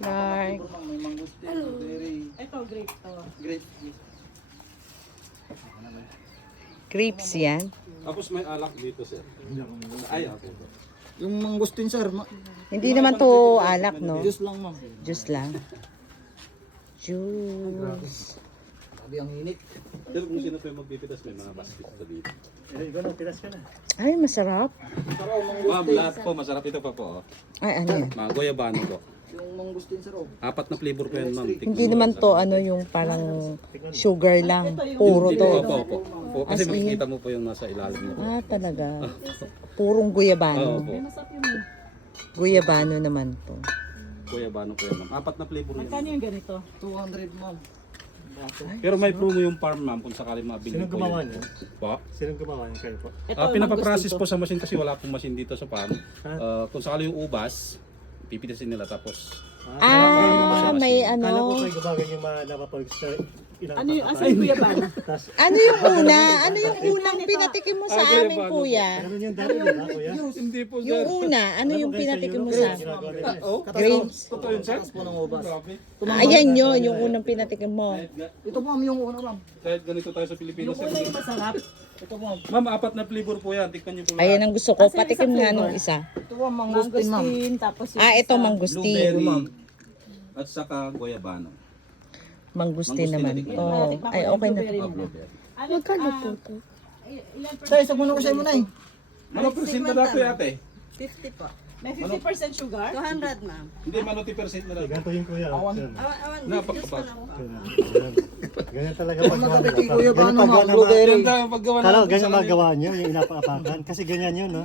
Like, May mangustin, blueberry. Ito, grape to. Grape. grapes yan. Tapos may alak dito, sir. Ay, okay. Yung mangustin, sir. Hindi naman to alak, no? Juice lang, ma'am. Juice lang. Juice. Sabi ang init. Pero kung sino pa yung magpipitas, may mga basket pa dito. Ay, masarap. Ma'am, lahat po, masarap ito pa po. Ay, ano yan? Mga goyabano po. Yung mangustin, sir. 4 na flavor po yan, ma'am. Hindi naman to, ano, yung parang sugar lang. Puro Hindi po, to. opo. Kasi makikita mo po yung nasa ilalim nito. Ah, talaga. Purong guyabano. Opo. Guyabano naman to. Goyabano po yan, ma'am. 4 na flavor yan. Magkano yung ganito? 200, ma'am. Pero may promo yung farm, ma'am, kung sakali mabili Sinong po gumawa yun. niyo? Po? Sinong gumawa niyo kayo po? Pinapaprocess po sa machine kasi wala pong machine dito sa farm. Kung sakali yung ubas, pipitasin nila tapos Ah, may Kala ko ano. kayo gumawa yung napapag sa ilang Ano yung asan kuya ba? Ano yung una? Ano yung unang pinatikim mo sa amin, kuya? Ano yung dati nila, kuya? hindi po, Yung una, ano yung pinatikim mo sa amin? Ginagawa nila. Grapes. Totoo yun, sir? Katas po ng ubas. Ayan yun, yung unang pinatikim mo. Ito, ma'am, yung una, ma'am. Kahit ganito tayo sa Pilipinas. Yung una yung masarap. Ito, ma'am. Ma'am, 4 na flavor po yan. Tikman niyo po lahat. Ayan ang gusto ko. Patikim nga nung isa. Ito, ma'am, mangustin, ma'am. Mangustin, tapos yung Ah, ito isa. mangustin. Blueberry at saka goyabano. Mangustin naman to. Tikman ko Ay, yung okay na blueberry to. mo. Blueberry. Magkano po ito? Ilan Tay, isang muna ko sa'yo muna eh. Ano percent na dati ate? 50 po. May 50% sugar? 200 ma'am. Hindi, manuti percent na lang. Ganito yung kuya. Awan, Napakabag. just pa lang po. Ganyan talaga Kung paggawa magkapit nila. kay Kuya Bano, Ganyan ma'am, paggawa naman. blueberry. Ganda ang paggawa Kala ko natin ganyan sa kanila. magawa niyo, yung inapaapakan. Kasi ganyan yun, no?